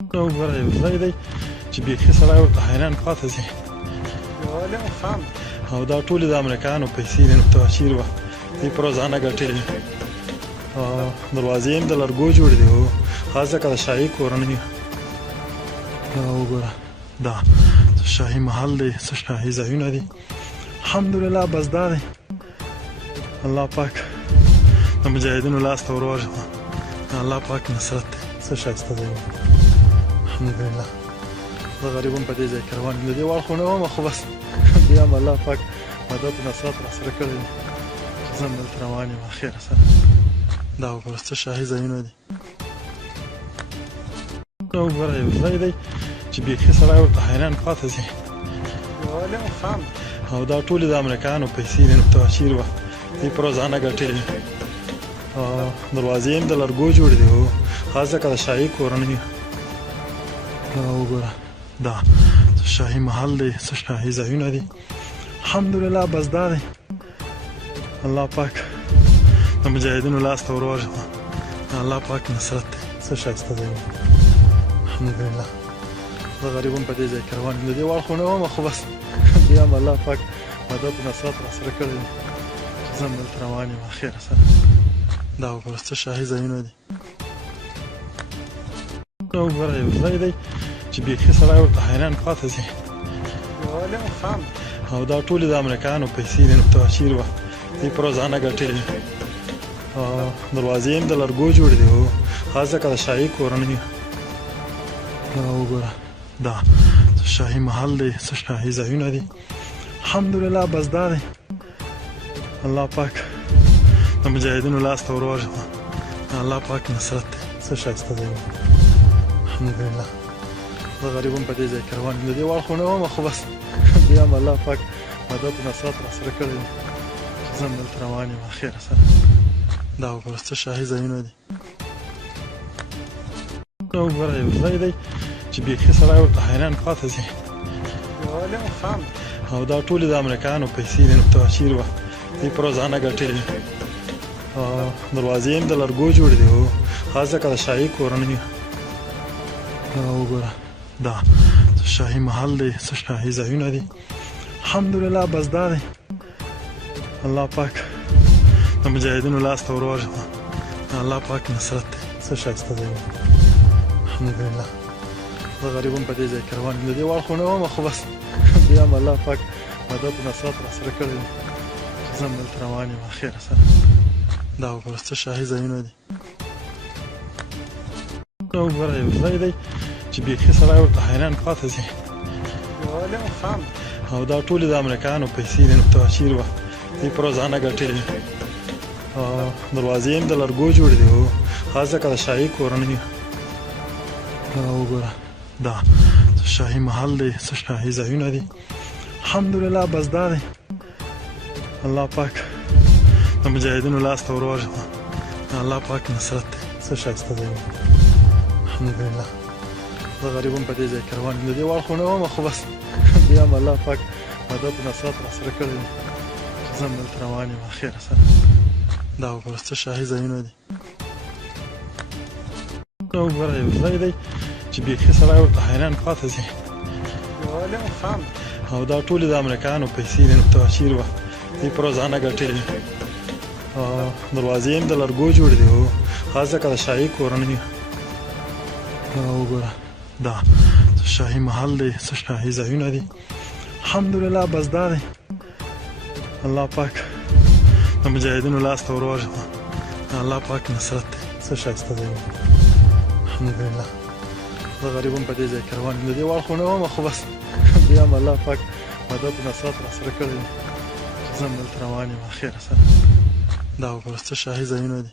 دا وګوره یو ځای دی چې بیخي سړی ورته حیران پاتې ځي او دا ټولې د امریکایانو پیسې دي نو تاشیر وه دوی په روزانه ګټلې دروازې هم د لرګو جوړې دي خاص ځکه د شاهي کورنۍ دا وګوره دا شاهي محل دی څه شاهي ځایونه دي الحمدلله بس دا دی الله پاک د مجاهدینو لاس ته ورواژه الله پاک نصرت دی څه ښایسته دی الحمدلله زه غریب هم په دې ځای کې روان یم د دې وړ خو نه وم خو بس بیا هم الله پاک مدد و نصرت راسره کړی دی چې زه هم دلته روان یم خیره سره دا وګوره څه شاهي ځایونه دي دا وګوره یو ځای دی چې بیخي سړی ورته حیران پاتې ځي او دا ټولې د امریکایانو پیسې دي نو تاشیر وه دوی په روزانه ګټلې دروازې هم د لرګو جوړې دي خاص ځکه د شاهي کورنۍ دا وګوره دا شاهي محل دی څه شاهي ځایونه دي الحمدلله بس دا دی الله پاک د مجاهدینو لاس ته ورواژه الله پاک نصرت دی څه ښایسته دی الحمدلله زه غریب هم په دې ځای کې روان یم د دې وړ خو نه وم خو بس بیا هم الله پاک مدد و نصرت راسره کړی دی چې زه هم دلته روان یم خیره سره دا وګوره څه شاهي ځایونه دي دا وګوره یو ځای دی چې بیخي سړی ورته حیران پاتې ځي او دا ټولې د امریکایانو پیسې دي نو تاشیر وه دوی په روزانه ګټلې دروازې هم د لرګو جوړې دي خاص ځکه د شاهي کورنۍ دا وګوره دا شاهي محل دی څه شاهي ځایونه دي الحمدلله بس دا دی الله پاک د مجاهدینو لاس ته ورواژه الله پاک نصرت دی څه ښایسته دی الحمدلله زه غریب هم په دې ځای کې روان یم د دې وړ خو نه وم خو بس بیا هم الله پاک مدد و نصرت راسره کړی دی چې زه هم دلته روان یم خیره سره دا وګوره څه شاهي ځایونه دي دا وګوره یو ځای دی چې بیخي سړی ورته حیران پاتې ځي او دا ټولې د امریکایانو پیسې دي نو تاشیر وه دوی په روزانه ګټلې دروازې هم د لرګو جوړې دي خاص ځکه د شاهي کورنۍ دا وګوره دا شاهي محل دی څه شاهي ځایونه دي الحمدلله بس دا دی الله پاک د مجاهدینو لاس ته ورواژه الله پاک نصرت دی څه ښایسته دی الحمدلله زه غریب هم په دې ځای کې روان یم د دې وړ خو نه وم خو بس بیا هم الله پاک مدد و نصرت راسره کړی دی چې زه هم دلته روان یم خیره سره دا وګوره څه شاهي ځایونه دي دا وګوره یو ځای دی چې بیخي سړی ورته حیران پاتې ځي او دا ټولې د امریکایانو پیسې دي نو تاشیر وه دوی په روزانه ګټلې دروازې هم د لرګو جوړې دي خاص ځکه د شاهي کورنۍ دا وګوره دا شاهي محل دی څه شاهي ځایونه دي الحمدلله بس دا دی الله پاک د مجاهدینو لاس ته ورواژه الله پاک نصرت دی څه ښایسته دی الحمدلله زه غریب هم په دې ځای کې روان یم د دې وړ خو نه وم خو بس بیا هم الله پاک مدد و نصرت راسره کړی دی چې زه هم دلته روان یم خیره سره دا وګوره څه شاهي ځایونه دي دا وګوره یو ځای دی چې بیخي سړی ورته حیران پاتې ځي او دا ټولې د امریکایانو پیسې دي نو تاشیر وه دوی په روزانه ګټلې دروازې هم د لرګو جوړې دي خاص ځکه د شاهي کورنۍ دا وګوره دا شاهي محل دی څه شاهي ځایونه دي الحمدلله بس دا دی الله پاک د مجاهدینو لاس ته ورواژه الله پاک نصرت دی څه ښایسته دی الحمدلله زه غریب هم په دې ځای کې روان یم د دې وړ خو نه وم خو بس بیا هم الله پاک مدد و نصرت راسره کړی دی چې زه هم دلته روان یم خیره سره دا وګوره څه شاهي ځایونه دي